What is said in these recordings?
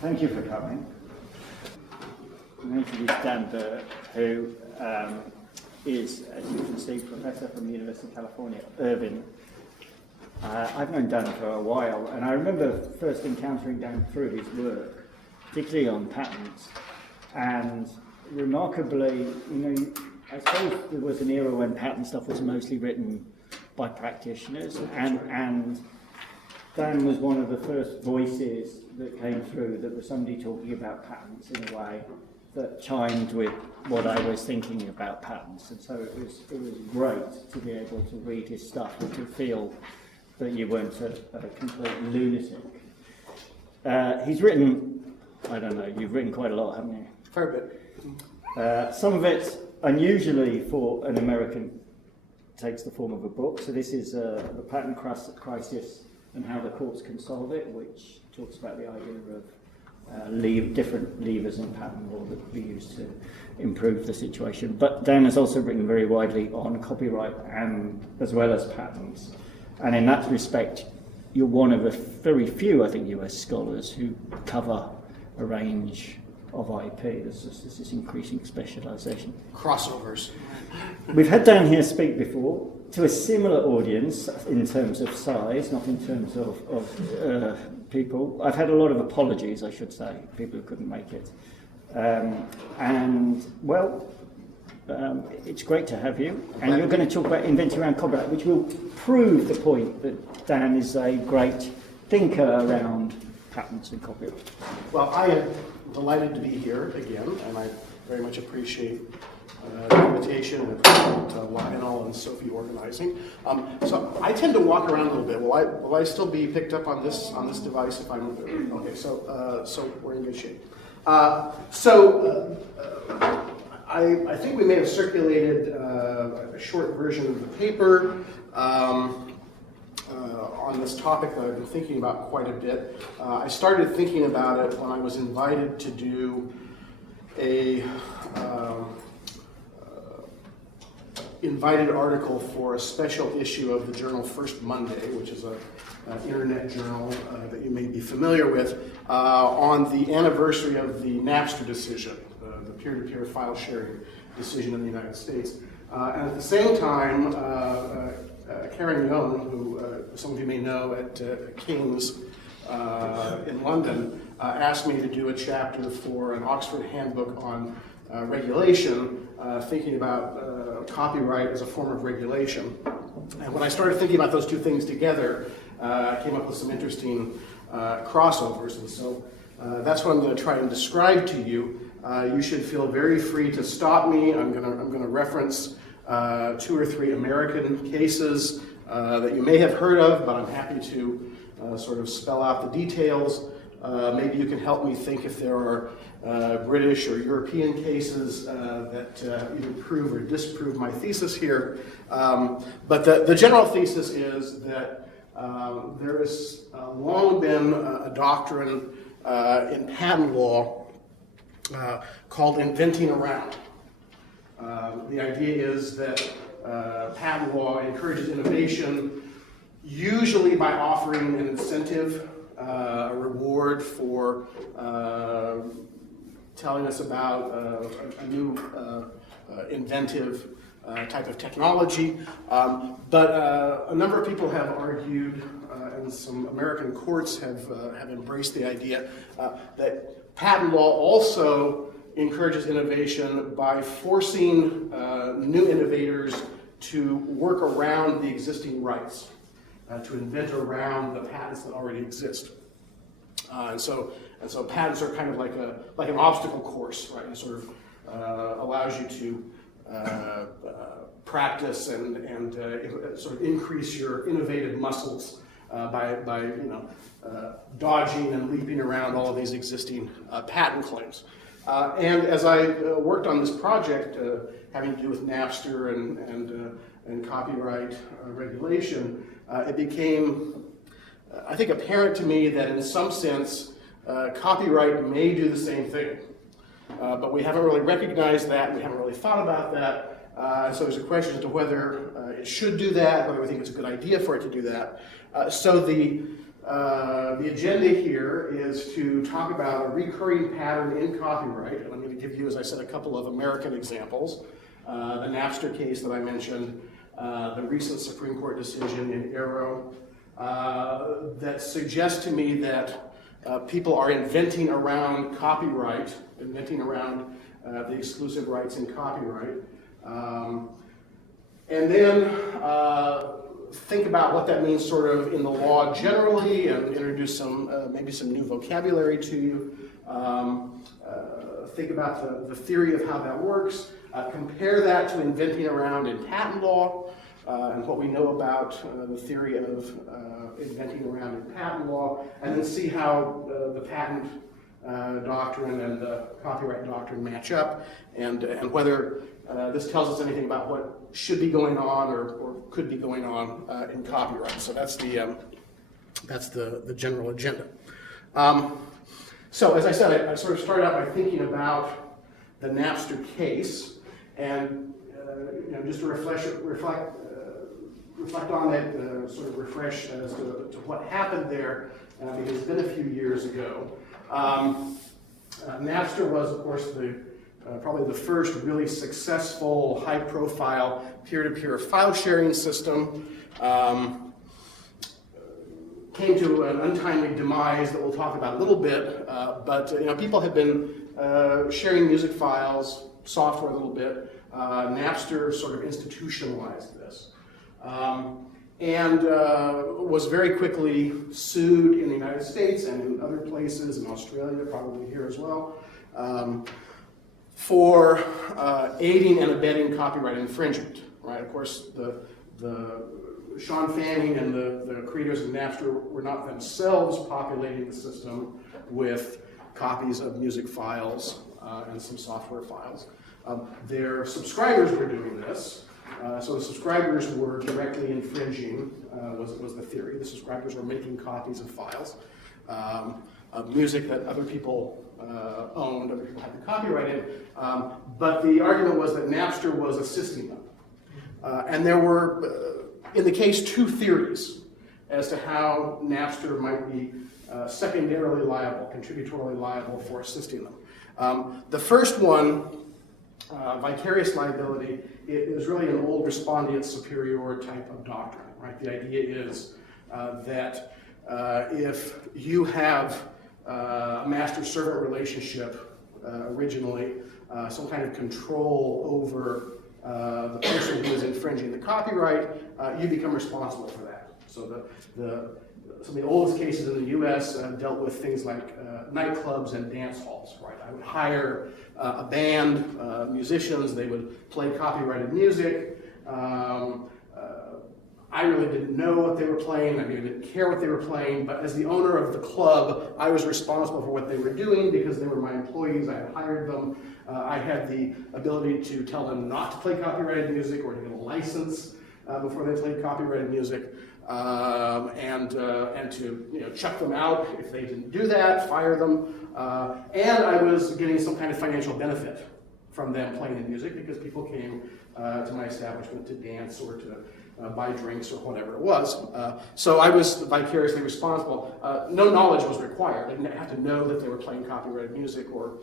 Thank you for coming. I'm going to introduce Dan Burk, who is, as you can see, Professor from the University of California, Irvine. I've known Dan for a while, and I remember first encountering Dan through his work, particularly on patents. And remarkably, I suppose there was an era when patent stuff was mostly written by practitioners, and Dan was one of the first voices that came through that was somebody talking about patents in a way that chimed with what I was thinking about patents. And so it was great to be able to read his stuff and to feel that you weren't a complete lunatic. He's written, I don't know, you've written quite a lot, haven't you? Fair bit. Some of it, unusually for an American, takes the form of a book. So this is the patent crisis and how the courts can solve it, which talks about the idea of different levers in patent law that can be used to improve the situation. But Dan has also written very widely on copyright and as well as patents. And in that respect, you're one of the very few, I think, US scholars who cover a range of IP. There's this increasing specialization. Crossovers. We've had Dan here speak before to a similar audience in terms of size, not in terms of people. I've had a lot of apologies, I should say, people who couldn't make it. It's great to have you. And you're going to talk about inventing around copyright, which will prove the point that Dan is a great thinker around patents and copyright. Well, I am delighted to be here again, and I very much appreciate the invitation and appreciate Lionel and Sophie organizing. So I tend to walk around a little bit. Will I still be picked up on this device if I'm okay? So we're in good shape. I think we may have circulated a short version of the paper on this topic that I've been thinking about quite a bit. I started thinking about it when I was invited to do a invited article for a special issue of the journal First Monday, which is an internet journal that you may be familiar with, on the anniversary of the Napster decision, the peer-to-peer file sharing decision in the United States. And at the same time, Karen Young, who some of you may know at King's in London, asked me to do a chapter for an Oxford handbook on regulation, thinking about copyright as a form of regulation. And when I started thinking about those two things together, I came up with some interesting crossovers. And so that's what I'm going to try and describe to you. You should feel very free to stop me. I'm going to reference 2 or 3 American cases that you may have heard of, but I'm happy to sort of spell out the details. Maybe you can help me think if there are British or European cases that either prove or disprove my thesis here. But the general thesis is that there has long been a doctrine in patent law called inventing around. The idea is that patent law encourages innovation, usually by offering an incentive, a reward for telling us about a new inventive type of technology. But a number of people have argued, and some American courts have embraced the idea that patent law also encourages innovation by forcing new innovators to work around the existing rights, to invent around the patents that already exist. And so patents are kind of like an obstacle course, right? It sort of allows you to practice and sort of increase your innovative muscles by dodging and leaping around all of these existing patent claims. And as I worked on this project having to do with Napster and copyright regulation, it became, I think, apparent to me that in some sense, copyright may do the same thing. But we haven't really recognized that, we haven't really thought about that. So there's a question as to whether it should do that, whether we think it's a good idea for it to do that. So the The agenda here is to talk about a recurring pattern in copyright, and I'm going to give you, as I said, a couple of American examples. The Napster case that I mentioned, the recent Supreme Court decision in Arrow, that suggests to me that people are inventing around copyright, inventing around the exclusive rights in copyright. And then think about what that means sort of in the law generally, and introduce some maybe some new vocabulary to you. Think about the theory of how that works. Compare that to inventing around in patent law, and what we know about the theory of inventing around in patent law, and then see how the patent doctrine and the copyright doctrine match up, and whether this tells us anything about what should be going on or could be going on in copyright. So that's the general agenda. So as I said, I sort of started out by thinking about the Napster case, and just to reflect on it, sort of refresh as to what happened there, because it's been a few years ago. Napster was, of course, probably the first really successful, high-profile, peer-to-peer file-sharing system. Came to an untimely demise that we'll talk about a little bit, but people have been sharing music files, software a little bit. Napster sort of institutionalized this, and was very quickly sued in the United States and in other places, in Australia, probably here as well, for aiding and abetting copyright infringement. Right? Of course, the Sean Fanning and the creators of Napster were not themselves populating the system with copies of music files and some software files. Their subscribers were doing this, so the subscribers were directly infringing, was the theory. The subscribers were making copies of files of music that other people owned, other people had the copyright in, but the argument was that Napster was assisting them. And there were, in the case, two theories as to how Napster might be secondarily liable, contributorily liable for assisting them. The first one, vicarious liability, it is really an old respondeat superior type of doctrine, right? The idea is that if you have a master-servant relationship originally, some kind of control over the person who is infringing the copyright, you become responsible for that. So some of the oldest cases in the U.S. Dealt with things like nightclubs and dance halls. Right, I would hire a band, musicians. They would play copyrighted music. I really didn't know what they were playing. I really didn't care what they were playing. But as the owner of the club, I was responsible for what they were doing because they were my employees. I had hired them. I had the ability to tell them not to play copyrighted music or to get a license before they played copyrighted music, and to chuck them out if they didn't do that, fire them. And I was getting some kind of financial benefit from them playing the music because people came to my establishment to dance or to buy drinks or whatever it was. So I was vicariously responsible. No knowledge was required. I didn't have to know that they were playing copyrighted music or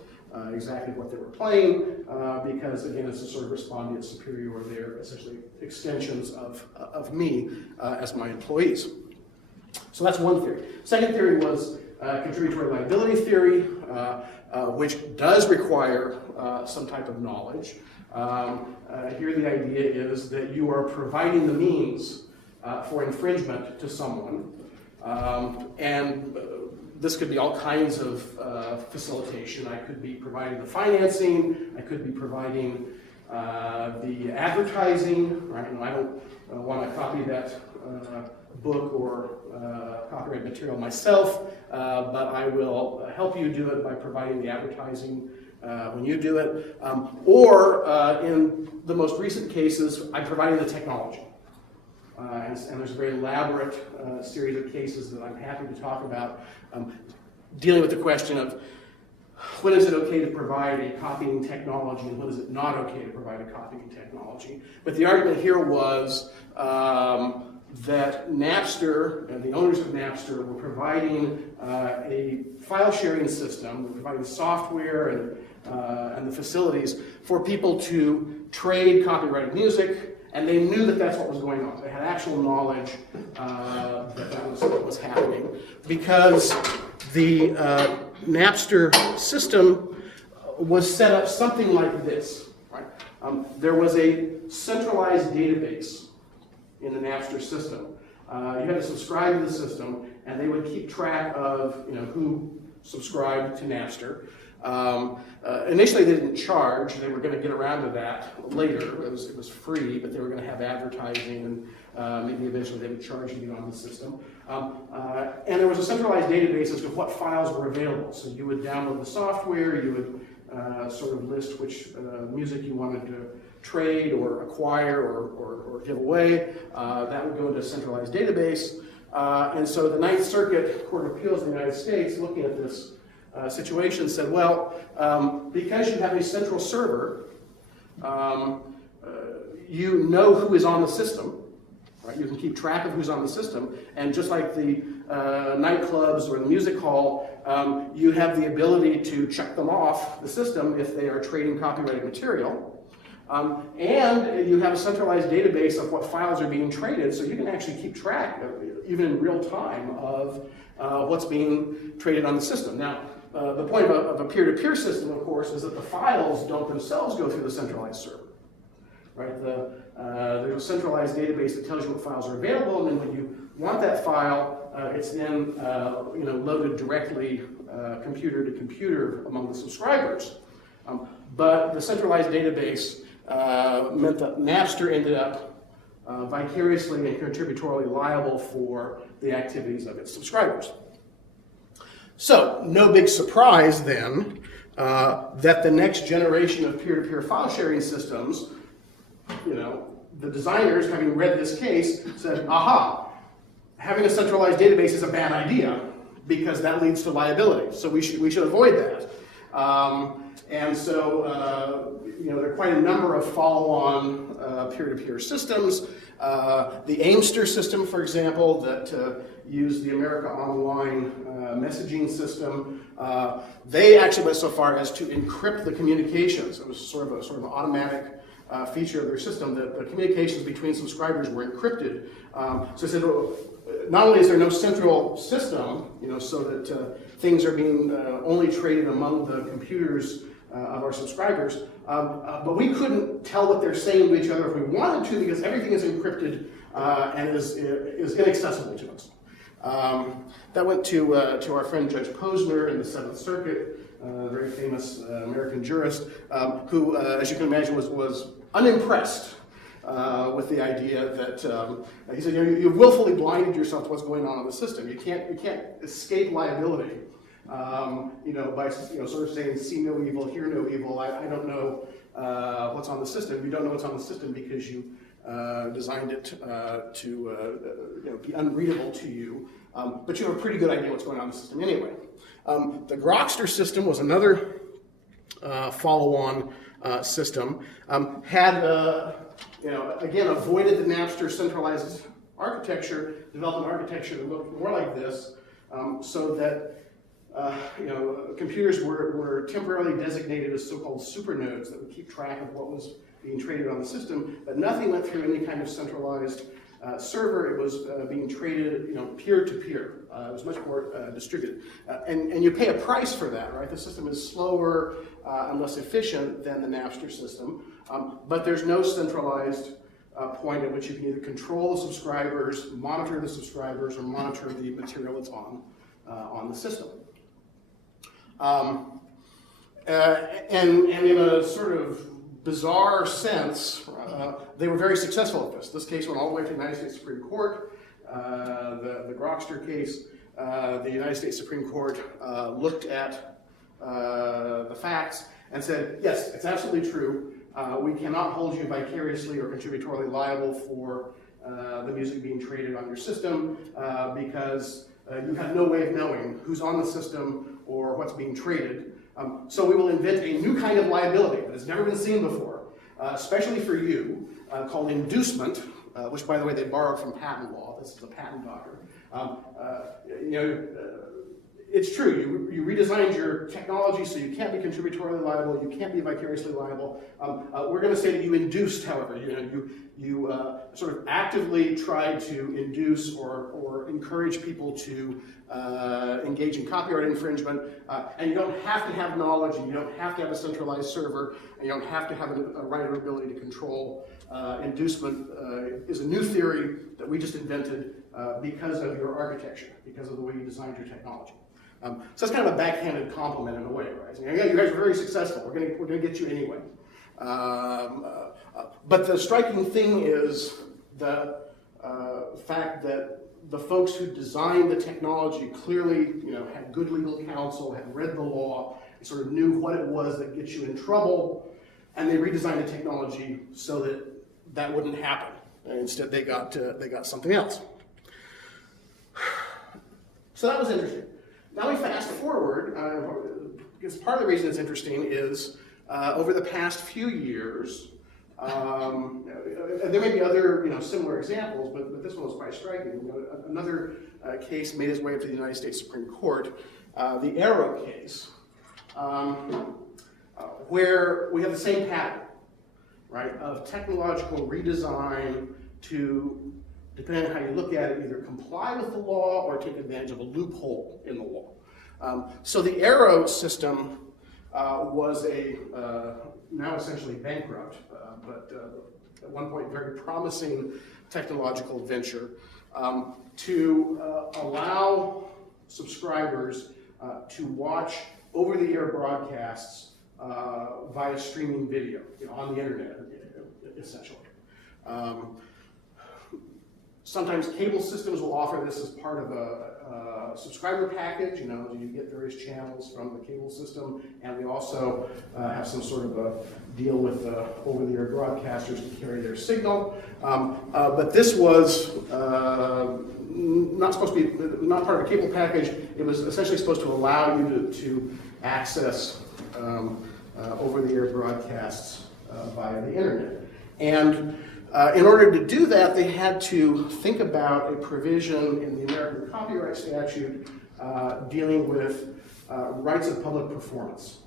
exactly what they were playing, because again, it's a sort of respondeat superior. They're essentially extensions of me as my employees. So that's one theory. Second theory was contributory liability theory, which does require some type of knowledge. Here the idea is that you are providing the means for infringement to someone, and this could be all kinds of facilitation. I could be providing the financing, I could be providing the advertising, right? And I don't want to copy that book or copyright material myself, but I will help you do it by providing the advertising when you do it. Or in the most recent cases, I'm providing the technology. And there's a very elaborate series of cases that I'm happy to talk about, dealing with the question of when is it okay to provide a copying technology and when is it not okay to provide a copying technology. But the argument here was that Napster and the owners of Napster were providing a file sharing system, providing software and the facilities for people to trade copyrighted music, and they knew that that's what was going on. They had actual knowledge that was what was happening, because the Napster system was set up something like this. Right? There was a centralized database in the Napster system. You had to subscribe to the system, and they would keep track of who subscribed to Napster. Initially, they didn't charge. They were going to get around to that later. It was free, but they were going to have advertising, and maybe eventually they would charge to get on the system. And there was a centralized database as to what files were available. So you would download the software, you would sort of list which music you wanted to trade or acquire or give away. That would go into a centralized database. And so the Ninth Circuit Court of Appeals in the United States, looking at this situation, said, well, because you have a central server, you know who is on the system. Right? You can keep track of who's on the system, and just like the nightclubs or the music hall, you have the ability to check them off the system if they are trading copyrighted material. And you have a centralized database of what files are being traded, so you can actually keep track, even in real time, of what's being traded on the system. Now, the point of a peer-to-peer system, of course, is that the files don't themselves go through the centralized server. Right? There's a centralized database that tells you what files are available, and then when you want that file, it's then loaded directly computer to computer among the subscribers. But the centralized database meant that Napster ended up vicariously and contributorily liable for the activities of its subscribers. So, no big surprise then that the next generation of peer-to-peer file sharing systems, the designers, having read this case, said, aha, having a centralized database is a bad idea because that leads to liability. So we should avoid that. And so, there are quite a number of follow-on peer-to-peer systems. The Aimster system, for example, that used the America Online messaging system, they actually went so far as to encrypt the communications. It was sort of an automatic feature of their system that the communications between subscribers were encrypted. So it said, not only is there no central system, so that things are being only traded among the computers of our subscribers, but we couldn't tell what they're saying to each other if we wanted to, because everything is encrypted and is inaccessible to us. That went to our friend Judge Posner in the Seventh Circuit, a very famous American jurist, who, as you can imagine, was unimpressed with the idea that he said, you've willfully blinded yourself to what's going on in the system. You can't escape liability. By sort of saying, see no evil, hear no evil. I don't know what's on the system. You don't know what's on the system because you designed it to be unreadable to you. But you have a pretty good idea what's going on in the system anyway. The Grokster system was another follow-on system. Had again avoided the Napster centralized architecture, developed an architecture that looked more like this, so that computers were temporarily designated as so-called supernodes that would keep track of what was being traded on the system, but nothing went through any kind of centralized server. It was being traded, peer-to-peer. It was much more distributed. And you pay a price for that, right? The system is slower and less efficient than the Napster system, but there's no centralized point at which you can either control the subscribers, monitor the subscribers, or monitor the material that's on the system. And in a sort of bizarre sense, they were very successful at this. This case went all the way to the United States Supreme Court. The Grokster case, the United States Supreme Court looked at the facts and said, yes, it's absolutely true. We cannot hold you vicariously or contributorily liable for the music being traded on your system because you have no way of knowing who's on the system or what's being traded. So we will invent a new kind of liability that has never been seen before, especially for you, called inducement, which, by the way, they borrowed from patent law. all this as a patent dogger. It's true, you redesigned your technology so you can't be contributorily liable, you can't be vicariously liable. We're going to say that you induced, however, you sort of actively tried to induce or encourage people to engage in copyright infringement, and you don't have to have knowledge, and you don't have to have a centralized server, and you don't have to have a right or ability to control. Inducement is a new theory that we just invented because of your architecture, because of the way you designed your technology. So that's kind of a backhanded compliment in a way, right? Yeah, you guys are very successful. We're gonna get you anyway. But the striking thing is the fact that the folks who designed the technology clearly, had good legal counsel, had read the law, and sort of knew what it was that gets you in trouble, and they redesigned the technology so that that wouldn't happen. And instead, they got something else. So that was interesting. Now we fast forward, because part of the reason it's interesting is over the past few years, there may be other similar examples, but this one was quite striking. Another case made its way up to the United States Supreme Court, the Arrow case, where we have the same pattern, right, of technological redesign to, depending on how you look at it, either comply with the law or take advantage of a loophole in the law. So the Arrow system was now essentially bankrupt, but at one point very promising technological venture to allow subscribers to watch over-the-air broadcasts via streaming video, on the internet, essentially. Sometimes cable systems will offer this as part of a subscriber package. You get various channels from the cable system, and we also have some sort of a deal with over-the-air broadcasters to carry their signal. But this was not part of a cable package. It was essentially supposed to allow you to access over-the-air broadcasts via the internet. And in order to do that, they had to think about a provision in the American Copyright Statute dealing with rights of public performance.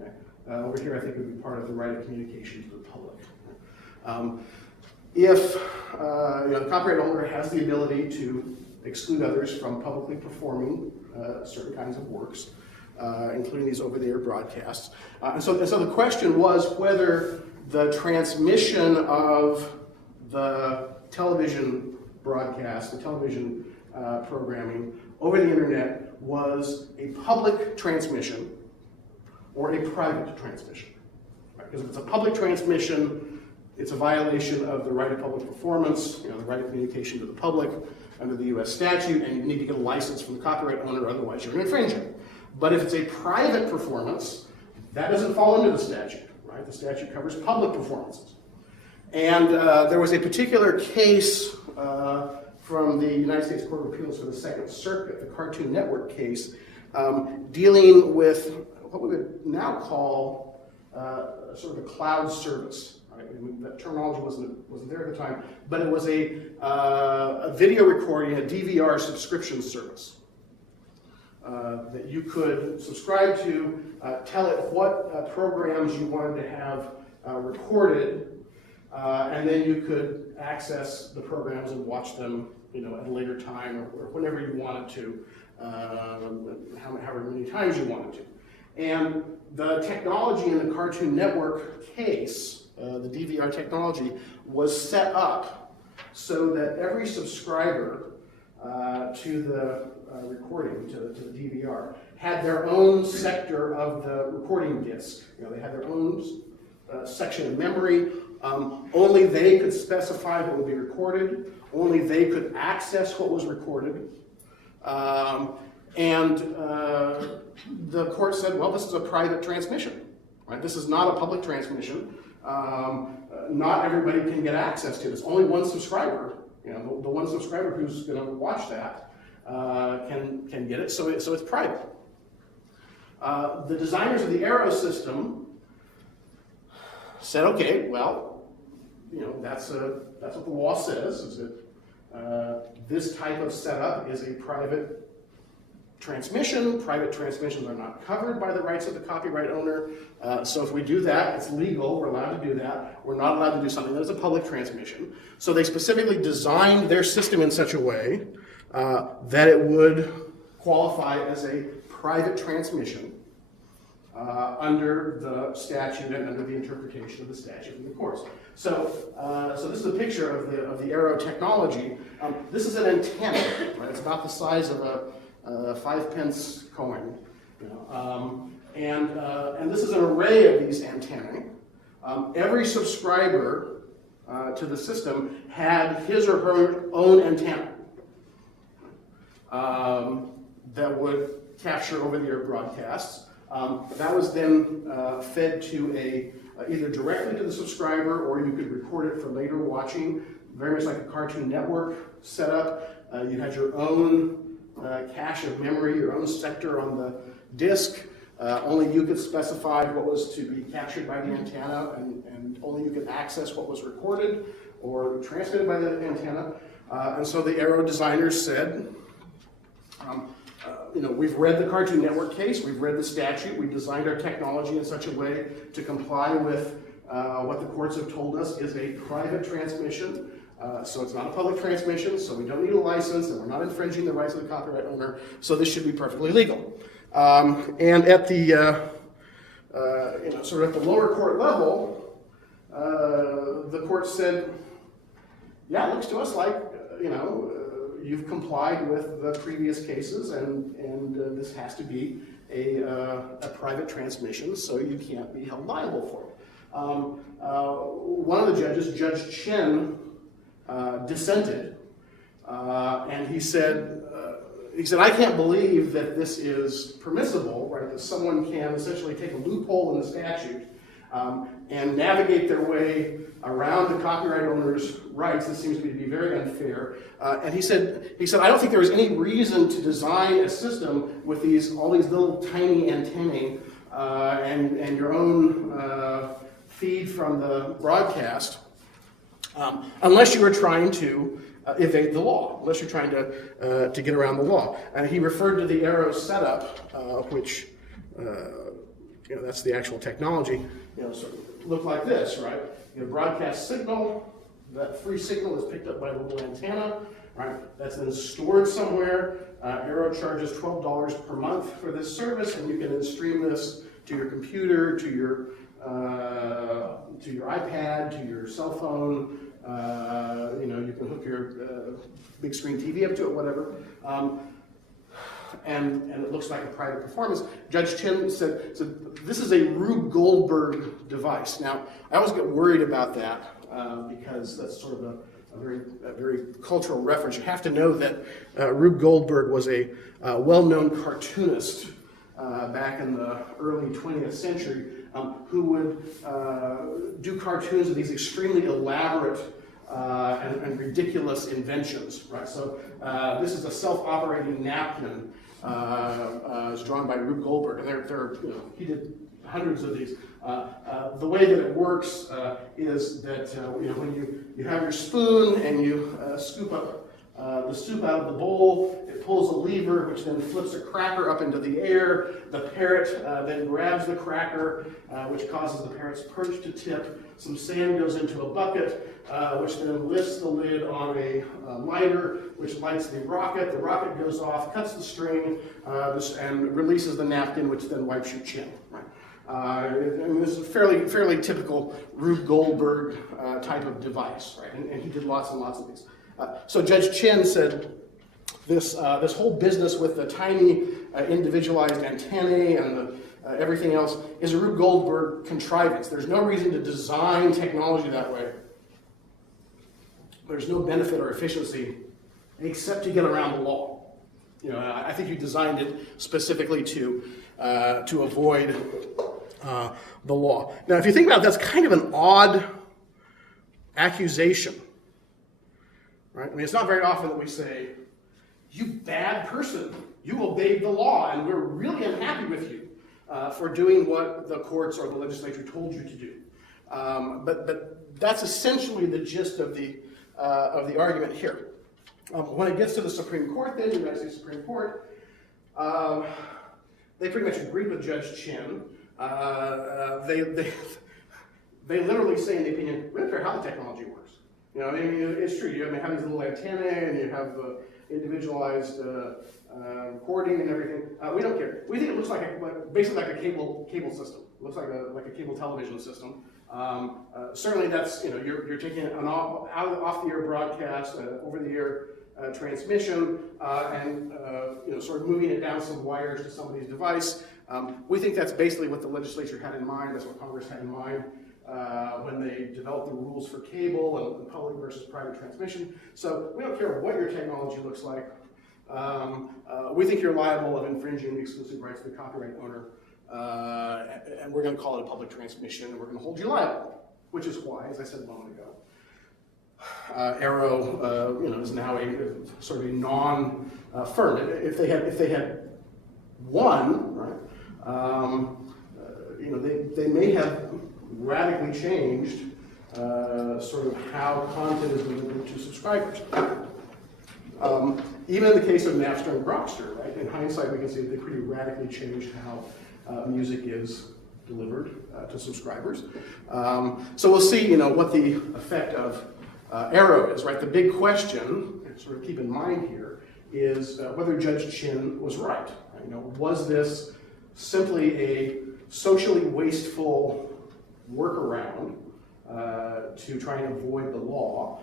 Okay? Over here, I think it would be part of the right of communication to the public. If the copyright holder has the ability to exclude others from publicly performing certain kinds of works, including these over-the-air broadcasts. And so the question was whether the transmission of the television broadcast, the television programming over the internet was a public transmission or a private transmission. Right? Because if it's a public transmission, it's a violation of the right of public performance, the right of communication to the public under the US statute, and you need to get a license from the copyright owner, otherwise you're an infringer. But if it's a private performance, that doesn't fall under the statute, right? The statute covers public performances. And there was a particular case from the United States Court of Appeals for the Second Circuit, the Cartoon Network case, dealing with what we would now call sort of a cloud service. Right? I mean, that terminology wasn't there at the time, but it was a video recording, a DVR subscription service that you could subscribe to, tell it what programs you wanted to have recorded, and then you could access the programs and watch them, at a later time or whenever you wanted to, however many times you wanted to. And the technology in the Cartoon Network case, the DVR technology, was set up so that every subscriber to the recording, to the DVR, had their own sector of the recording disc. They had their own section of memory. Only they could specify what would be recorded. Only they could access what was recorded. And the court said, well, this is a private transmission. Right? This is not a public transmission. Not everybody can get access to this. Only one subscriber, the one subscriber who's going to watch that can get it, so it's private. The designers of the Arrow system said, okay, well, that's what the law says, is that This type of setup is a private transmission. Private transmissions are not covered by the rights of the copyright owner. So if we do that, it's legal, we're allowed to do that. We're not allowed to do something that is a public transmission. So they specifically designed their system in such a way that it would qualify as a private transmission under the statute and under the interpretation of the statute in the course. So this is a picture of the Arrow technology. This is an antenna, right? It's about the size of a 5-pence coin, and this is an array of these antennae. Every subscriber to the system had his or her own antenna that would capture over-the-air broadcasts. That was then fed to either directly to the subscriber, or you could record it for later watching, very much like a Cartoon Network setup. You had your own cache of memory, your own sector on the disk. Only you could specify what was to be captured by the antenna, and only you could access what was recorded or transmitted by the antenna. And so the Arrow designers said, we've read the Cartoon Network case, we've read the statute, we've designed our technology in such a way to comply with what the courts have told us is a private transmission. So it's not a public transmission, so we don't need a license, and we're not infringing the rights of the copyright owner, so this should be perfectly legal. And at the, sort of at the lower court level, the court said, yeah, it looks to us like, you've complied with the previous cases, and this has to be a private transmission, so you can't be held liable for it. One of the judges, Judge Chen, dissented, and he said, I can't believe that this is permissible, right? That someone can essentially take a loophole in the statute and navigate their way around the copyright owner's rights. This seems to be very unfair. And he said, I don't think there was any reason to design a system with all these little tiny antennae and your own feed from the broadcast, unless you were trying to evade the law, unless you're trying to get around the law. And he referred to the Arrow setup, which, that's the actual technology, sort of looked like this, right? Broadcast signal, that free signal is picked up by the little antenna, right? That's then stored somewhere. Arrow charges $12 per month for this service, and you can then stream this to your computer, to your iPad, to your cell phone. You can hook your big screen TV up to it, whatever. And it looks like a private performance. Judge Chen said this is a Rube Goldberg device. Now, I always get worried about that because that's sort of a very cultural reference. You have to know that Rube Goldberg was a well-known cartoonist back in the early 20th century who would do cartoons of these extremely elaborate and ridiculous inventions, right? So this is a self-operating napkin. It's drawn by Rube Goldberg, and he did hundreds of these. The way that it works is that when you have your spoon and you scoop up the soup out of the bowl, it pulls a lever which then flips a cracker up into the air. The parrot then grabs the cracker, which causes the parrot's perch to tip. Some sand goes into a bucket, which then lifts the lid on a lighter, which lights the rocket. The rocket goes off, cuts the string, and releases the napkin, which then wipes your chin. Right? This is a fairly typical Rube Goldberg type of device, right? And he did lots and lots of these. So Judge Chen said this whole business with the tiny individualized antennae and everything else is a Rube Goldberg contrivance. There's no reason to design technology that way. There's no benefit or efficiency except to get around the law. I think you designed it specifically to avoid the law. Now, if you think about it, that's kind of an odd accusation. Right? I mean, it's not very often that we say, you bad person, you obeyed the law, and we're really unhappy with you for doing what the courts or the legislature told you to do. But that's essentially the gist of the argument here. When it gets to the Supreme Court, then, the United States Supreme Court, they pretty much agreed with Judge Chin. They literally say in the opinion, we don't care how the technology works. You know, I mean, it's true. You have these little antennae, and you have individualized recording and everything. We don't care. We think it looks like basically like a cable system. It looks like a cable television system. Certainly, that's, you know, you're taking an off the air broadcast, over the air transmission, and you know, sort of moving it down some wires to somebody's device. We think that's basically what the legislature had in mind. That's what Congress had in mind when they developed the rules for cable and public versus private transmission. So we don't care what your technology looks like. We think you're liable of infringing the exclusive rights of the copyright owner, and we're going to call it a public transmission, and we're going to hold you liable, which is why, as I said a moment ago, Arrow, you know, is now a sort of a non-firm. If they had won, right, you know, they may have radically changed sort of how content is delivered to subscribers. Even in the case of Napster and Grokster, right? In hindsight, we can see that they pretty radically changed how music is delivered to subscribers. So we'll see, you know, what the effect of Arrow is, right? The big question, sort of keep in mind here, is whether Judge Chin was right. You know, was this simply a socially wasteful workaround to try and avoid the law,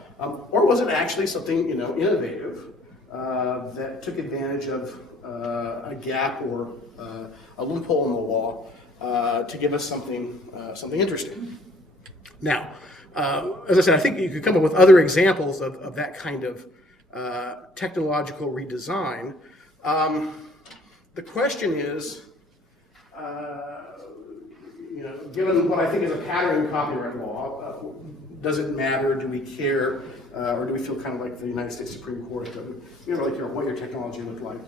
or was it actually something, you know, innovative that took advantage of a gap or a loophole in the law to give us something interesting? Now, as I said, I think you could come up with other examples of that kind of technological redesign. The question is, you know, given what I think is a pattern in copyright law, does it matter? Do we care? Or do we feel kind of like the United States Supreme Court, that we don't really care what your technology looked like?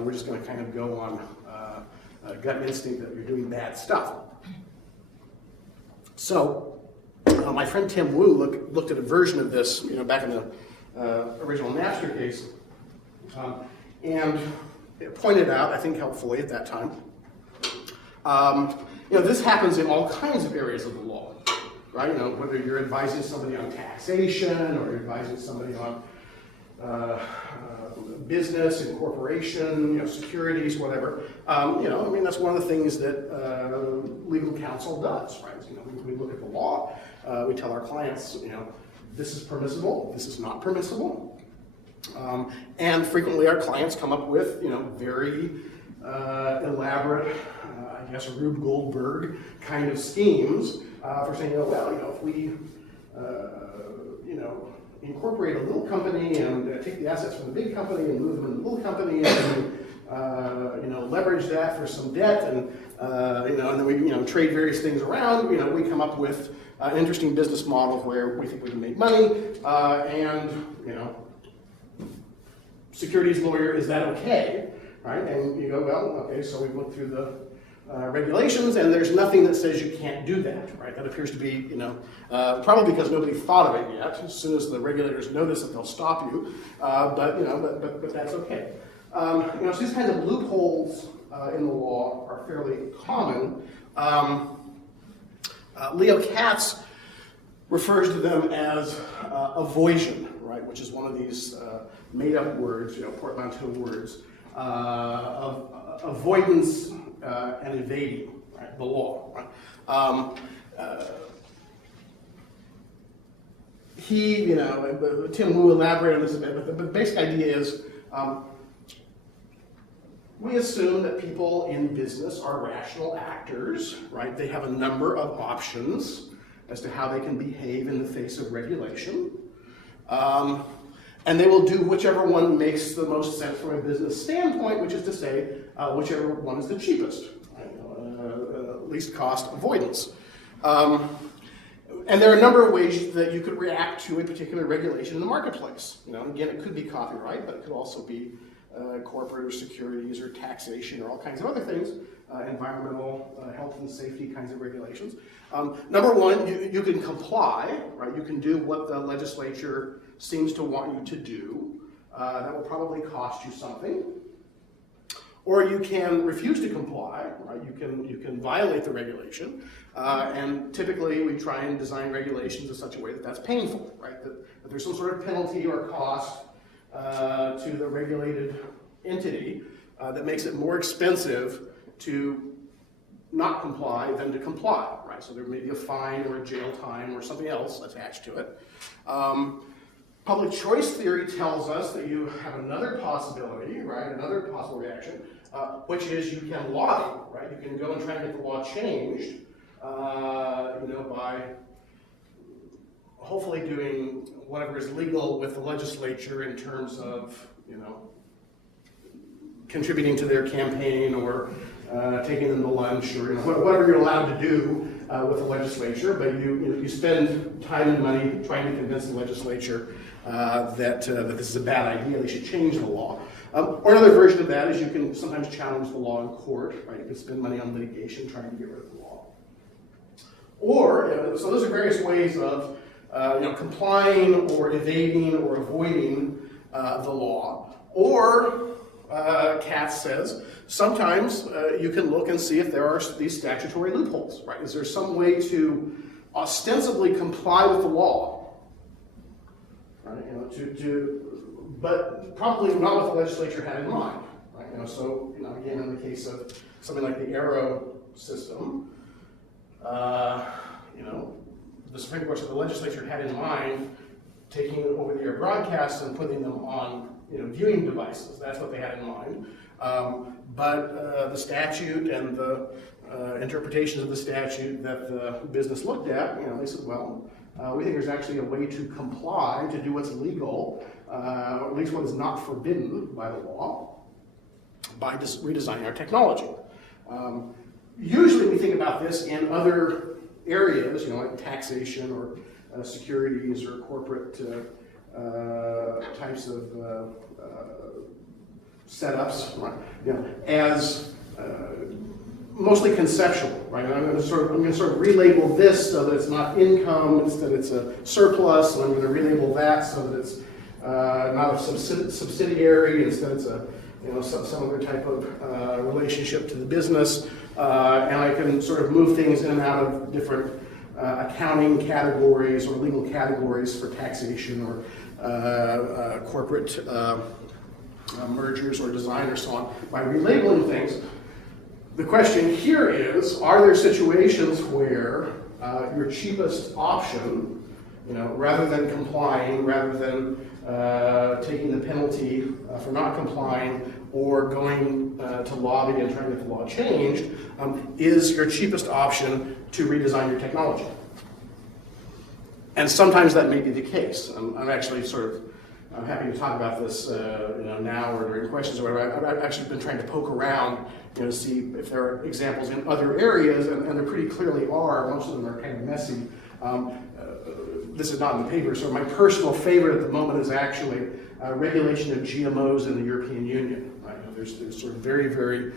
We're just going to kind of go on gut instinct that you're doing bad stuff. So, my friend Tim Wu looked at a version of this, you know, back in the original Napster case, and it pointed out, I think helpfully at that time, you know, this happens in all kinds of areas of the law, right? You know, whether you're advising somebody on taxation or you're advising somebody on business, incorporation, you know, securities, whatever. You know, I mean, that's one of the things that legal counsel does, right? You know, we look at the law, we tell our clients, you know, this is permissible, this is not permissible. And frequently our clients come up with, you know, very elaborate, I guess, Rube Goldberg kind of schemes for saying, oh, well, you know, if we, you know, incorporate a little company and take the assets from the big company and move them into the little company and you know, leverage that for some debt and you know, and then we, you know, trade various things around, you know, we come up with an interesting business model where we think we can make money and, you know, securities lawyer, is that okay? Right? And you go, well, okay, so we've looked through the regulations, and there's nothing that says you can't do that, right? That appears to be, you know, probably because nobody thought of it yet. As soon as the regulators notice it, they'll stop you. But you know, but that's okay. You know, so these kinds of loopholes in the law are fairly common. Leo Katz refers to them as avoision, right? Which is one of these made-up words, you know, portmanteau words. Of avoidance and evading, right, the law. Right? He, you know, Tim Wu elaborated on this a bit, but the basic idea is we assume that people in business are rational actors, right? They have a number of options as to how they can behave in the face of regulation. And they will do whichever one makes the most sense from a business standpoint, which is to say, whichever one is the cheapest, right? Least cost avoidance. And there are a number of ways that you could react to a particular regulation in the marketplace. You know, again, it could be copyright, but it could also be corporate or securities or taxation or all kinds of other things, environmental, health and safety kinds of regulations. Number one, you can comply, right? You can do what the legislature seems to want you to do. That will probably cost you something. Or you can refuse to comply, right? You can violate the regulation, and typically we try and design regulations in such a way that that's painful, right? That there's some sort of penalty or cost to the regulated entity that makes it more expensive to not comply than to comply, right? So there may be a fine or a jail time or something else attached to it. Public choice theory tells us that you have another possibility, right? Another possible reaction, which is you can lobby, right? You can go and try and get the law changed, by hopefully doing whatever is legal with the legislature in terms of, contributing to their campaign or taking them to lunch or whatever you're allowed to do with the legislature. But you spend time and money trying to convince the legislature that this is a bad idea. They should change the law. Or another version of that is you can sometimes challenge the law in court. Right? You can spend money on litigation trying to get rid of the law. Or so those are various ways of complying or evading or avoiding the law. Or Katz says, sometimes you can look and see if there are these statutory loopholes, right? Is there some way to ostensibly comply with the law, right? But probably not what the legislature had in mind, right? Again, in the case of something like the Arrow system, the Supreme Court said the legislature had in mind taking over-the-air broadcasts and putting them on viewing devices. That's what they had in mind. But the statute and the interpretations of the statute that the business looked at, they said, well, we think there's actually a way to comply, to do what's legal, or at least what is not forbidden by the law, by redesigning our technology. Usually we think about this in other areas, like taxation or securities or corporate types of setups, right? As mostly conceptual, right? And I'm going to sort of relabel this so that it's not income, instead it's a surplus, and I'm going to relabel that so that it's not a subsidiary, instead it's a some other type of relationship to the business, and I can sort of move things in and out of different accounting categories or legal categories for taxation or corporate mergers or design or so on by relabeling things. The question here is, are there situations where your cheapest option, rather than complying, rather than taking the penalty for not complying or going to lobby and trying to get the law changed, is your cheapest option to redesign your technology? And sometimes that may be the case. I'm actually I'm happy to talk about this now or during questions or whatever. I've actually been trying to poke around to see if there are examples in other areas, and there pretty clearly are. Most of them are kind of messy. This is not in the paper, so my personal favorite at the moment is actually regulation of GMOs in the European Union. Right? There's sort of very, very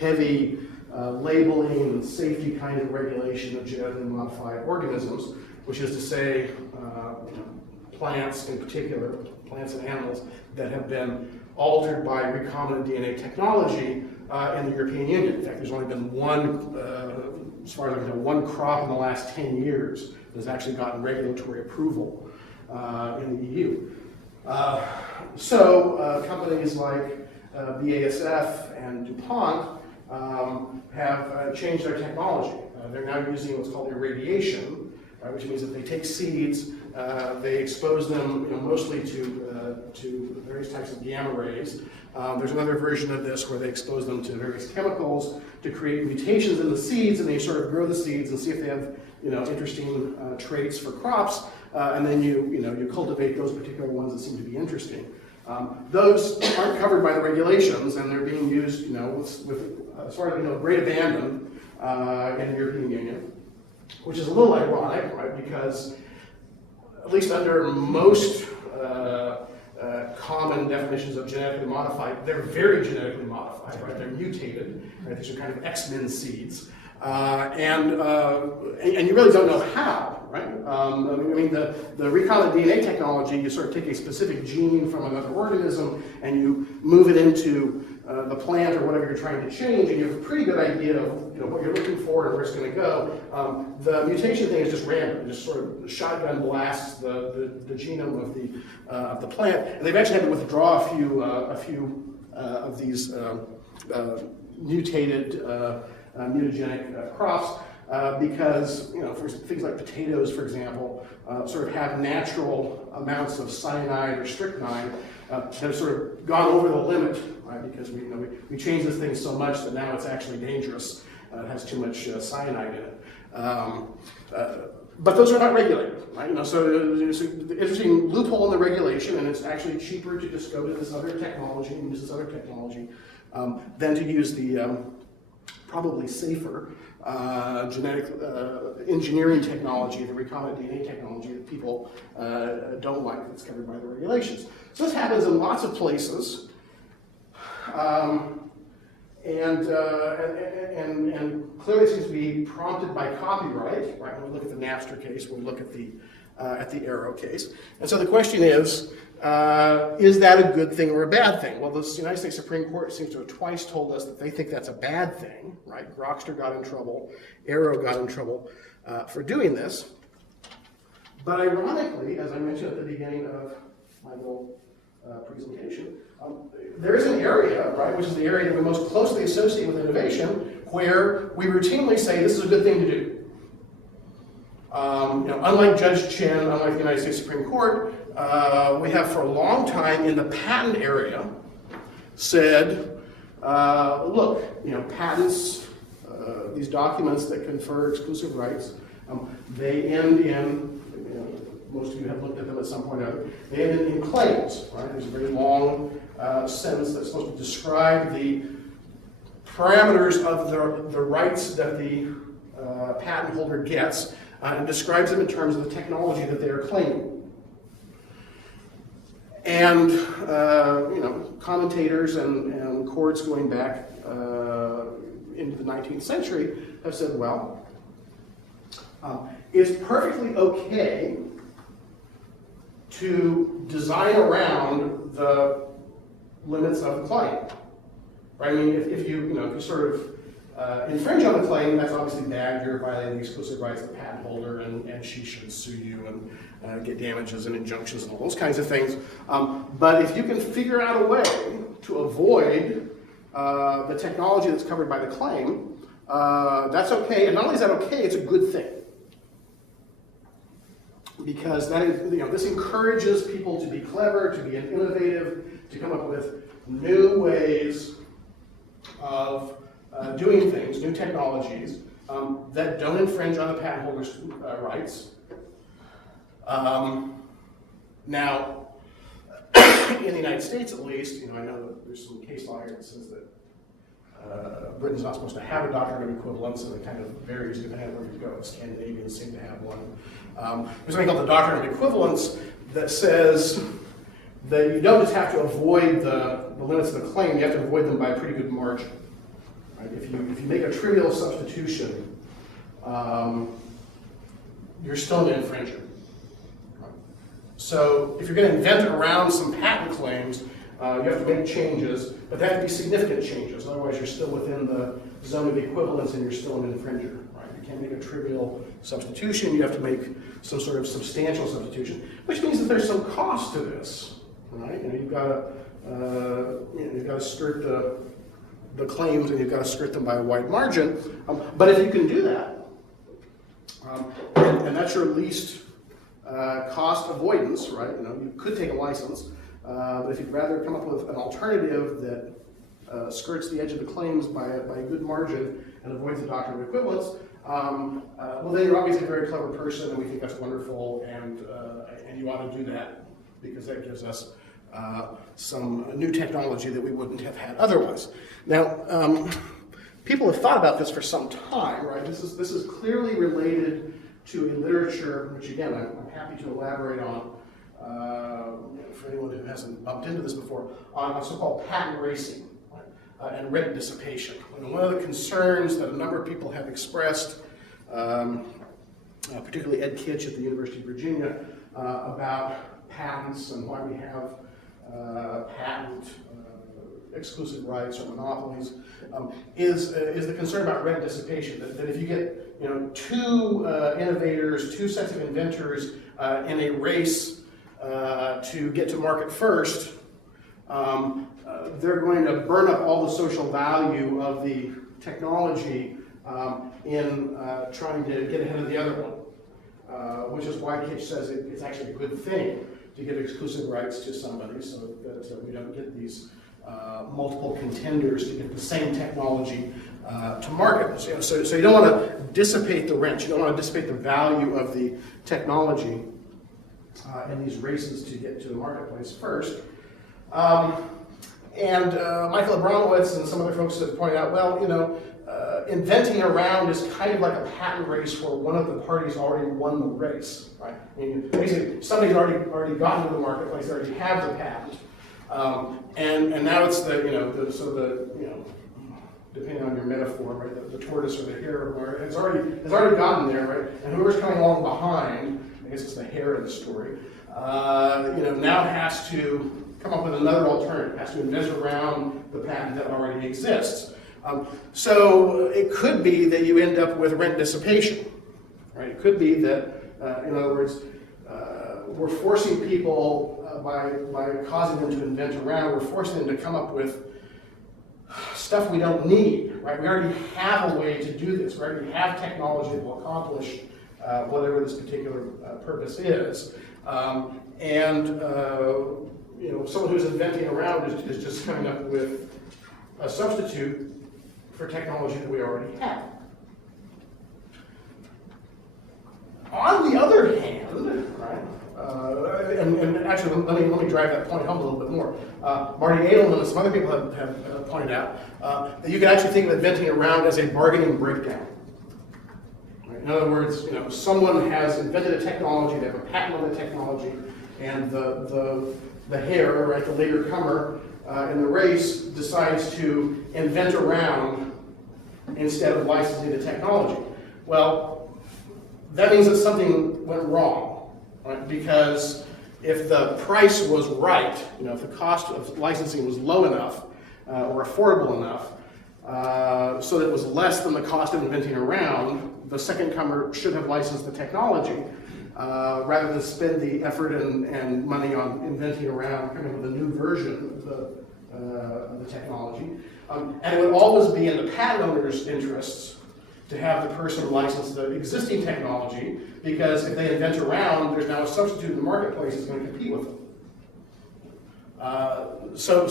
heavy labeling and safety kind of regulation of genetically modified organisms, which is to say plants in particular, plants and animals that have been altered by recombinant DNA technology in the European Union. In fact, there's only been one, as far as I can tell, one crop in the last 10 years that has actually gotten regulatory approval in the EU. Companies like BASF and DuPont have changed their technology. They're now using what's called irradiation, which means that they take seeds, they expose them mostly to various types of gamma rays. There's another version of this where they expose them to various chemicals to create mutations in the seeds, and they sort of grow the seeds and see if they have interesting traits for crops, and then you cultivate those particular ones that seem to be interesting. Those aren't covered by the regulations, and they're being used with as far as we know, great abandon in the European Union, which is a little ironic, right? Because at least under most common definitions of genetically modified, they're very genetically modified, right? They're mutated, right? These are kind of X-Men seeds. And you really don't know how, right? The recombinant DNA technology, you sort of take a specific gene from another organism and you move it into the plant or whatever you're trying to change, and you have a pretty good idea of what you're looking for and where it's going to go. The mutation thing is just random; it just sort of shotgun blasts the genome of the plant, and they've actually had to withdraw a few of these mutated mutagenic crops because for things like potatoes, for example, sort of have natural amounts of cyanide or strychnine that have sort of gone over the limit, right? Because we change this thing so much that now it's actually dangerous. It has too much cyanide in it. But those are not regulated, right? So there's an interesting loophole in the regulation, and it's actually cheaper to just go to this other technology and use this other technology than to use the probably safer genetic engineering technology, the recombinant DNA technology that people don't like, that's covered by the regulations. So this happens in lots of places, and clearly seems to be prompted by copyright, right? When we look at the Napster case, when we look at the Arrow case. And so the question is that a good thing or a bad thing? Well, the United States Supreme Court seems to have twice told us that they think that's a bad thing, right? Grokster got in trouble, Arrow got in trouble for doing this. But ironically, as I mentioned at the beginning of my little presentation, there is an area, right, which is the area that we most closely associate with innovation, where we routinely say this is a good thing to do. Unlike Judge Chin, unlike the United States Supreme Court, we have for a long time in the patent area said, look, patents, these documents that confer exclusive rights, they end in, most of you have looked at them at some point or other, they end in claims, right? There's a very long sentence that's supposed to describe the parameters of the rights that the patent holder gets, and describes them in terms of the technology that they are claiming. And commentators and courts going back into the 19th century have said, well, it's perfectly okay to design around the limits of the claim. Right? I mean, if you sort of infringe on the claim, that's obviously bad. You're violating the exclusive rights of the patent holder, and she should sue you and get damages and injunctions and all those kinds of things. But if you can figure out a way to avoid the technology that's covered by the claim, that's okay. And not only is that okay, it's a good thing. Because that is, this encourages people to be clever, to be innovative, to come up with new ways of doing things, new technologies that don't infringe on the patent holder's rights. Now, in the United States at least, I know that there's some case law here that says that Britain's not supposed to have a doctrine of equivalence, and it kind of varies depending on where you go. Scandinavians seem to have one. There's something called the doctrine of equivalence that says that you don't just have to avoid the limits of the claim, you have to avoid them by a pretty good margin. Right? If you make a trivial substitution, you're still an infringer. Right? So if you're going to invent around some patent claims, you have to make changes, but they have to be significant changes. Otherwise, you're still within the zone of equivalence and you're still an infringer. Right? You can't make a trivial substitution. You have to make some sort of substantial substitution, which means that there's some cost to this. Right? You've got to skirt the claims, and you've got to skirt them by a wide margin. But if you can do that, and that's your least cost avoidance, right? You could take a license, but if you'd rather come up with an alternative that skirts the edge of the claims by a good margin and avoids the doctrine of equivalence, well, then you're obviously a very clever person, and we think that's wonderful, and you ought to do that because that gives us some new technology that we wouldn't have had otherwise. Now, people have thought about this for some time, right? This is clearly related to a literature, which again, I'm happy to elaborate on for anyone who hasn't bumped into this before, on so-called patent racing. Right? and rent dissipation. And one of the concerns that a number of people have expressed, particularly Ed Kitch at the University of Virginia, about patents and why we have patent exclusive rights or monopolies, is the concern about rent dissipation. That if you get two innovators, two sets of inventors in a race to get to market first, they're going to burn up all the social value of the technology in trying to get ahead of the other one, which is why Kitch says it's actually a good thing to give exclusive rights to somebody so that we don't get these multiple contenders to get the same technology to market. So you don't want to dissipate the rent, you don't want to dissipate the value of the technology in these races to get to the marketplace first. And Michael Abramowitz and some other folks have pointed out, well, inventing around is kind of like a patent race where one of the parties already won the race, right? I mean, basically, somebody's already gotten to the marketplace, they already have the patent, and now it's the depending on your metaphor, right, the tortoise or the hare, where it's already gotten there, right? And whoever's coming along behind, I guess it's the hare in the story, now has to come up with another alternative, has to invent around the patent that already exists. So it could be that you end up with rent dissipation, right? It could be that, in other words, we're forcing people by causing them to invent around, we're forcing them to come up with stuff we don't need, right? We already have a way to do this. We already have technology that will accomplish whatever this particular purpose is. Someone who's inventing around is just coming up with a substitute for technology that we already have. On the other hand, right, and actually let me drive that point home a little bit more. Marty Edelman and some other people have pointed out that you can actually think of inventing around as a bargaining breakdown. Right? In other words, someone has invented a technology, they have a patent on the technology, and the hare, right, the later comer in the race decides to invent around instead of licensing the technology. Well, that means that something went wrong, right? Because if the price was right, if the cost of licensing was low enough or affordable enough, so that it was less than the cost of inventing around, the second comer should have licensed the technology. Rather than spend the effort and money on inventing around, coming up with a new version of the technology. And it would always be in the patent owner's interests to have the person license the existing technology, because if they invent around, there's now a substitute in the marketplace that's going to compete with them. So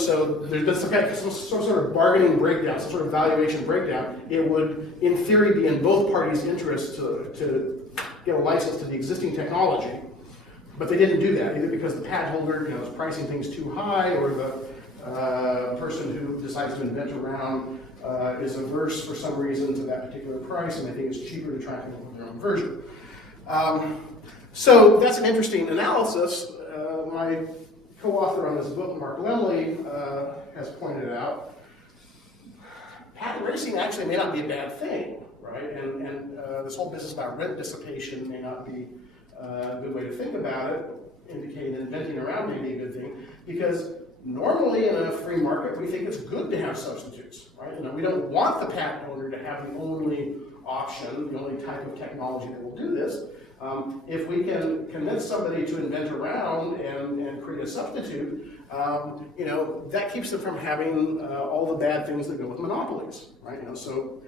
there's been some sort of bargaining breakdown, some sort of valuation breakdown. It would, in theory, be in both parties' interests to get a license to the existing technology, but they didn't do that, either because the patent holder is pricing things too high, or the person who decides to invent around is averse for some reason to that particular price, and they think it's cheaper to try and come up with their own version. So that's an interesting analysis. My co-author on this book, Mark Lemley, has pointed out patent racing actually may not be a bad thing, right? And this whole business about rent dissipation may not be a good way to think about it, indicating that inventing around may be a good thing, because normally in a free market we think it's good to have substitutes, right? We don't want the patent owner to have the only option, the only type of technology that will do this. If we can convince somebody to invent around and create a substitute, that keeps them from having all the bad things that go with monopolies, right? So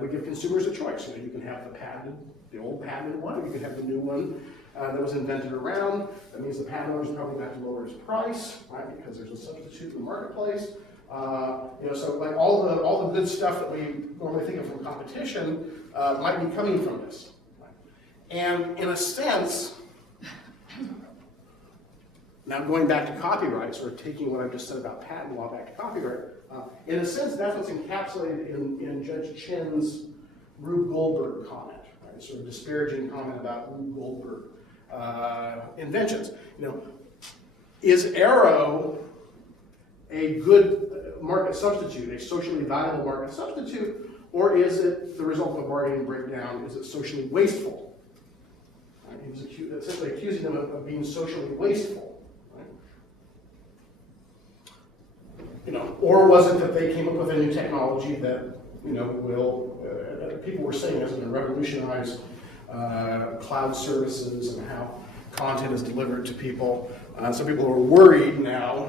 we give consumers a choice. You can have the old patented one, or you can have the new one that was invented around. That means the patent owner is probably going to have to lower his price, right? Because there's a substitute in the marketplace. So like all the good stuff that we normally think of from competition might be coming from this. And in a sense, now going back to copyright, sort of taking what I've just said about patent law back to copyright, in a sense that's what's encapsulated in Judge Chin's Rube Goldberg comment, right? Sort of disparaging comment about Rube Goldberg inventions. Is Arrow a good, market substitute, a socially valuable market substitute, or is it the result of a bargaining breakdown? Is it socially wasteful? Right? He was essentially accusing them of being socially wasteful. Right? Or was it that they came up with a new technology that will people were saying is going to revolutionize cloud services and how content is delivered to people. Some people are worried now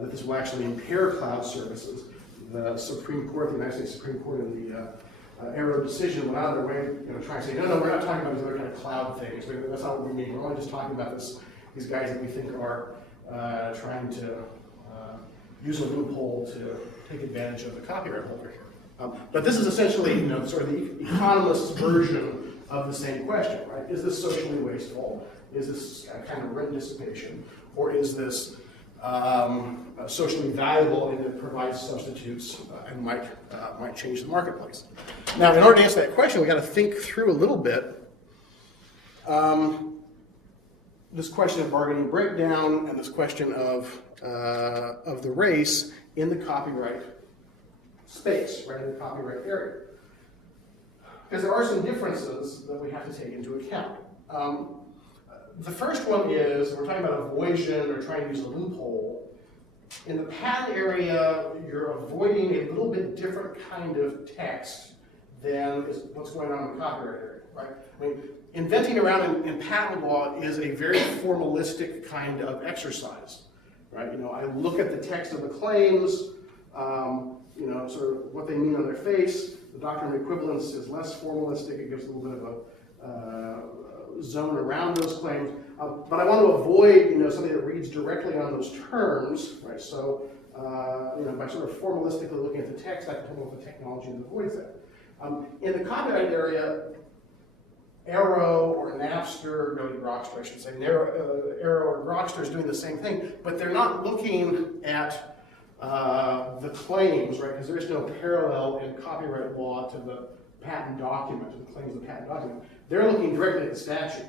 that this will actually impair cloud services. The Supreme Court, the United States Supreme Court, in the Arrow decision went out of their way, trying to say, no, we're not talking about these other kind of cloud things. That's not what we mean. We're only just talking about these guys that we think are trying to use a loophole to take advantage of the copyright holder here. But this is essentially, sort of the economist's version of the same question, right? Is this socially wasteful? Is this kind of rent dissipation? Or is this socially valuable and it provides substitutes and might change the marketplace? Now, in order to answer that question, we got to think through a little bit this question of bargaining breakdown and this question of the race in the copyright space, right, in the copyright area. Because there are some differences that we have to take into account. The first one is, we're talking about avoidance or trying to use a loophole. In the patent area, you're avoiding a little bit different kind of text than is what's going on in the copyright area, right? I mean, inventing around in patent law is a very formalistic kind of exercise, right? I look at the text of the claims, sort of what they mean on their face. The doctrine of equivalence is less formalistic. It gives a little bit of a zone around those claims. But I want to avoid, something that reads directly on those terms, right? So, by sort of formalistically looking at the text, I can come up with a technology that avoids that. In the copyright area, Arrow or Napster, Grokster, I should say, Arrow or Grokster is doing the same thing, but they're not looking at the claims, right? Because there is no parallel in copyright law to the patent document, to the claims of the patent document. They're looking directly at the statute,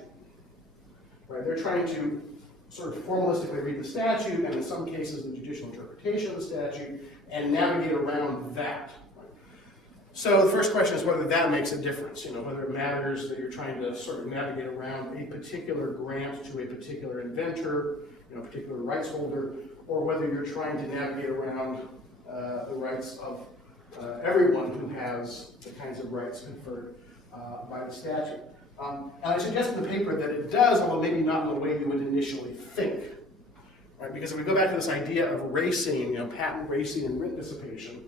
right? They're trying to sort of formalistically read the statute, and in some cases the judicial interpretation of the statute, and navigate around that. Right? So the first question is whether that makes a difference, whether it matters that you're trying to sort of navigate around a particular grant to a particular inventor, a particular rights holder, or whether you're trying to navigate around the rights of everyone who has the kinds of rights conferred by the statute. And I suggest in the paper that it does, although maybe not in the way you would initially think. Right? Because if we go back to this idea of racing, patent racing and writ dissipation,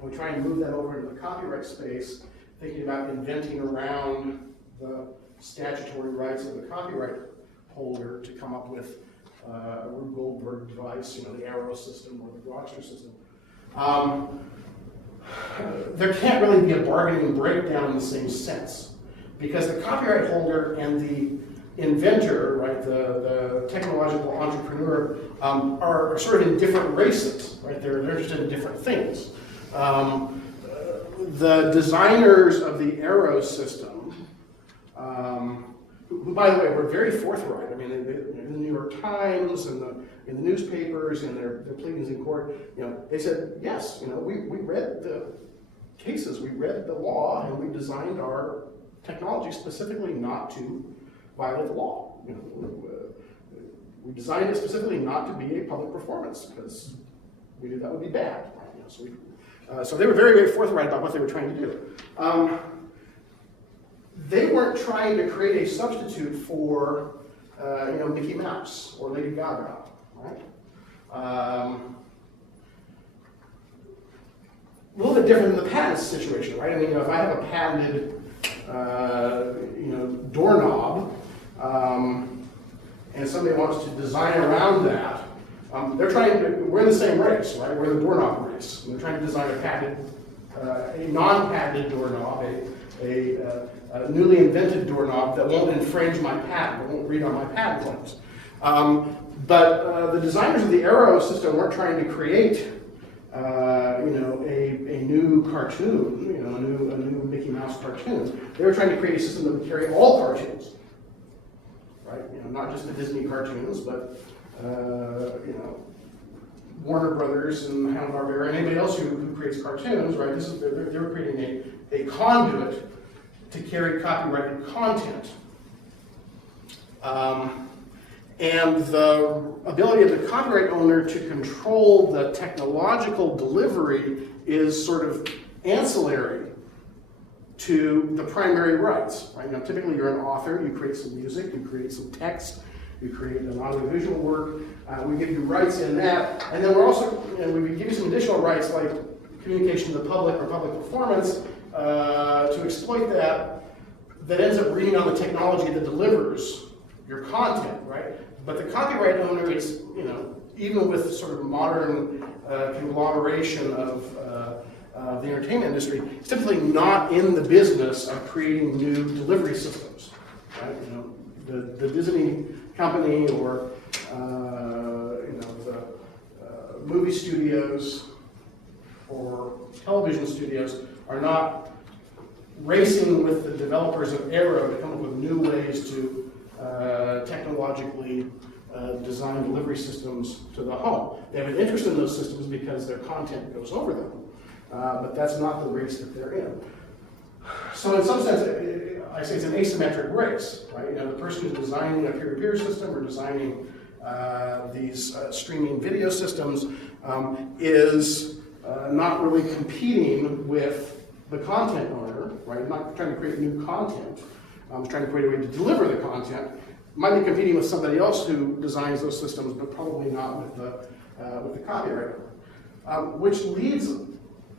and we try and move that over into the copyright space, thinking about inventing around the statutory rights of the copyright holder to come up with a Rube Goldberg device, the Arrow system or the Grokster system. There can't really be a bargaining breakdown in the same sense, because the copyright holder and the inventor, right, the technological entrepreneur, are sort of in different races, right? They're interested in different things. The designers of the Arrow system, who, by the way, were very forthright. I mean, in the New York Times and in the newspapers and their pleadings in court, they said, yes, we read the cases, we read the law, and we designed our technology specifically not to violate the law. We designed it specifically not to be a public performance because we knew that would be bad. So they were very, very forthright about what they were trying to do. They weren't trying to create a substitute for, Mickey Mouse or Lady Gaga, right? A little bit different than the patent situation, right? I mean, if I have a patented, doorknob, and somebody wants to design around that, we're in the same race, right? We're in the doorknob race. They're trying to design a non-patented doorknob, a newly invented doorknob that won't infringe my patent, that won't read on my patent claims. But the designers of the Arrow system weren't trying to create, a new cartoon, a new Mickey Mouse cartoon. They were trying to create a system that would carry all cartoons, right? Not just the Disney cartoons, but Warner Brothers and Hanna-Barbera and anybody else who creates cartoons, right? They're creating a conduit to carry copyrighted content. And the ability of the copyright owner to control the technological delivery is sort of ancillary to the primary rights, right? Now, typically you're an author, you create some music, you create some text, you create an audiovisual work, we give you rights in that, and then we're also, we give you some additional rights like communication to the public or public performance to exploit that ends up reading on the technology that delivers your content, right? But the copyright owner is, even with sort of modern conglomeration of the entertainment industry, is typically not in the business of creating new delivery systems, right? The Disney company or the movie studios or television studios are not racing with the developers of Arrow to come up with new ways to technologically design delivery systems to the home. They have an interest in those systems because their content goes over them, but that's not the race that they're in. So in some sense, I say it's an asymmetric race, right? The person who's designing a peer-to-peer system or designing these streaming video systems is not really competing with the content owner, right? Not trying to create new content. Trying to create a way to deliver the content. Might be competing with somebody else who designs those systems, but probably not with the copyright owner. Which leads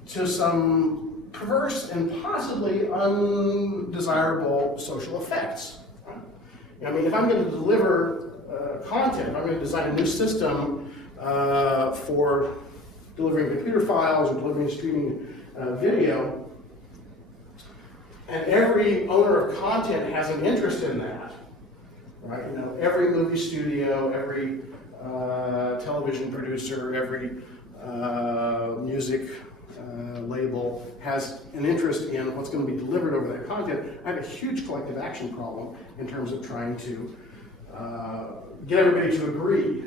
to some perverse and possibly undesirable social effects. Right? If I'm going to deliver content, if I'm going to design a new system for delivering computer files or delivering streaming video, and every owner of content has an interest in that, right? Every movie studio, every television producer, every music label has an interest in what's going to be delivered over that content. I have a huge collective action problem in terms of trying to get everybody to agree.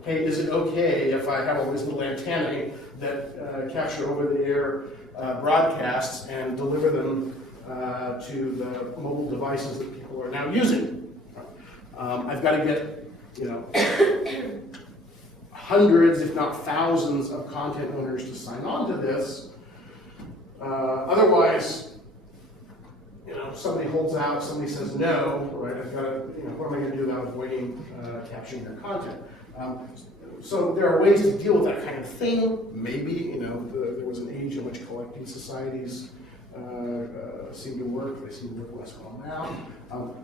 Okay, is it okay if I have all these little antennae that capture over-the-air broadcasts and deliver them to the mobile devices that people are now using? I've got to get, hundreds, if not thousands, of content owners to sign on to this. Otherwise, somebody holds out, somebody says no, right? I've got to, what am I going to do about avoiding capturing their content? So there are ways to deal with that kind of thing. Maybe, there was an age in which collecting societies seemed to work. They seem to work less well now.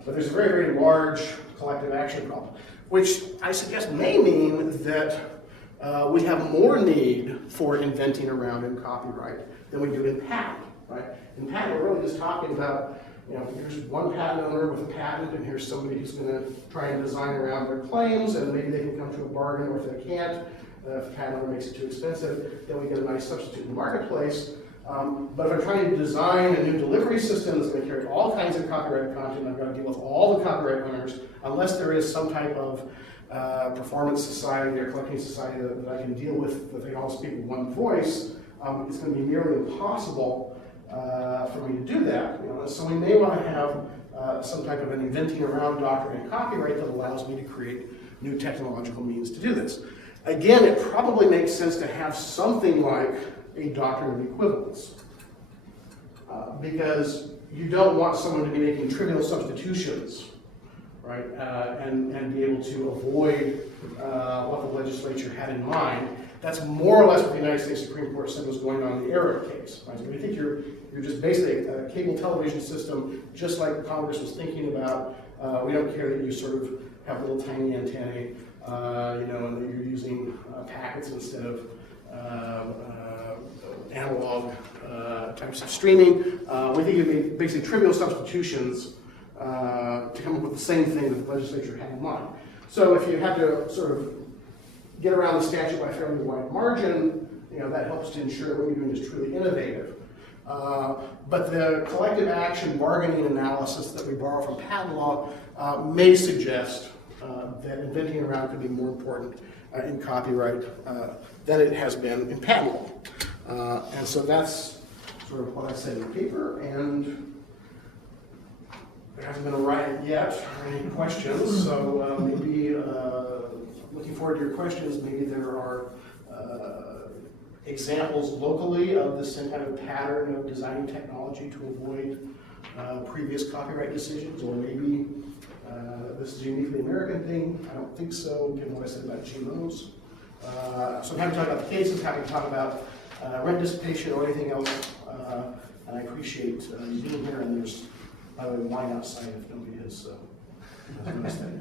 But there's a very, very large collective action problem, which I suggest may mean that we have more need for inventing around in copyright than we do in patent, right? In patent, we're really just talking about, here's one patent owner with a patent, and here's somebody who's going to try and design around their claims, and maybe they can come to a bargain, or if they can't, if the patent owner makes it too expensive, then we get a nice substitute in the marketplace. But if I'm trying to design a new delivery system that's going to carry all kinds of copyrighted content, I've got to deal with all the copyright owners, unless there is some type of performance society or collecting society that I can deal with, that they all speak with one voice, it's going to be nearly impossible for me to do that. So we may want to have some type of an inventing around doctrine and copyright that allows me to create new technological means to do this. Again, it probably makes sense to have something like a doctrine of equivalence, because you don't want someone to be making trivial substitutions, right, and be able to avoid what the legislature had in mind. That's more or less what the United States Supreme Court said was going on in the Arrow case. Right? So we think you're just basically a cable television system, just like Congress was thinking about. We don't care that you sort of have little tiny antennae, and that you're using packets instead of analog types of streaming. We think it'd be basically trivial substitutions to come up with the same thing that the legislature had in mind. So if you had to sort of get around the statute by a fairly wide margin, that helps to ensure what you're doing is truly innovative. But the collective action bargaining analysis that we borrow from patent law may suggest that inventing around could be more important in copyright than it has been in patent law. And so that's sort of what I said in the paper, and there hasn't been a riot yet or any questions, so maybe looking forward to your questions. Maybe there are examples locally of the same kind of pattern of designing technology to avoid previous copyright decisions, or maybe this is a uniquely American thing. I don't think so, given what I said about GMOs. So I'm happy to talk about the cases, happy to talk about rent dissipation or anything else, and I appreciate you being here, and there's wine outside if nobody is. Have a nice day.